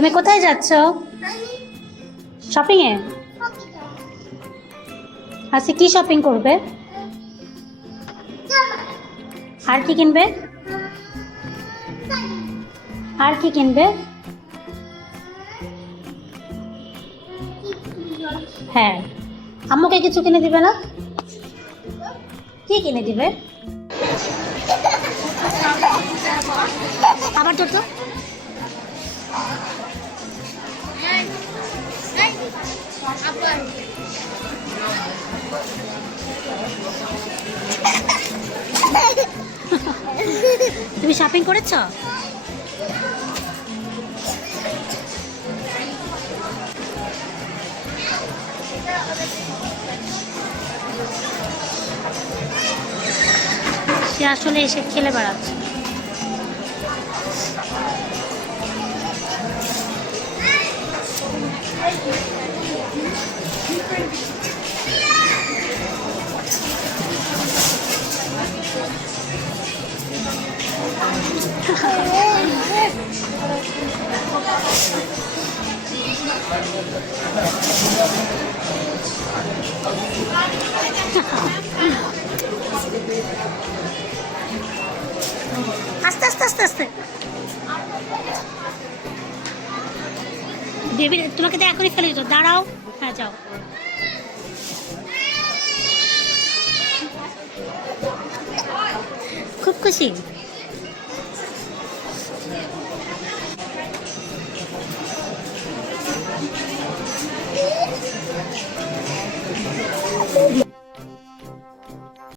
তুমি কোথায় যাচ্ছ? শপিং এ? আচ্ছা, কি শপিং করবে? আর কি কিনবে? আর কি কিনবে? হ্যাঁ, আম্মুকে কিছু কিনে দিবে না? কি কিনে দিবে? আবার তোর তো তুমি শপিং করেছ? সে আসলে এসে খেলে বেড়াচ্ছে। আস্তে আস্তে আস্তে আস্তে বেবি, তোমাকে তো এখনই ফেলে দিত। দাঁড়াও। হ্যাঁ, যাও। খুব খুশি।